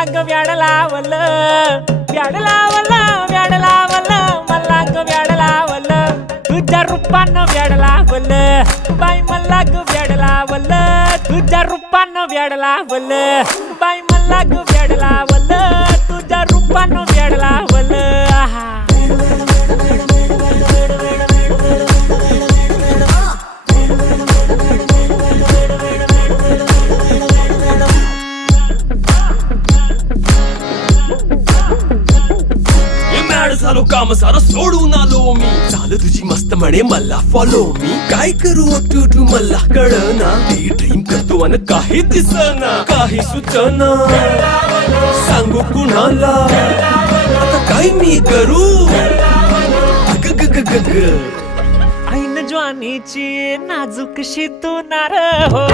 मला ग व्याड लावलं व्याड लावलं व्याड लावलं मला ग व्याड लावलं तुझ्या रूपानं व्याड लावलं बाई मला ग व्याड लावलं तुझ्या रूपानं व्याड लावलं बाई मला ग व्याड लावलं तुझ्या रूपानं व्याड लावलं आहा झालो काम सारं सोडून आलो मी झालं तुझी मस्त म्हणे मला फॉलो मी काय करू टू मला कळना ती ड्रीम करतो अन काही दिसना काही सुचना सांगू कुणाला आता काय मी करू ऐन ज्वानीची नाजूकशी तू नार हो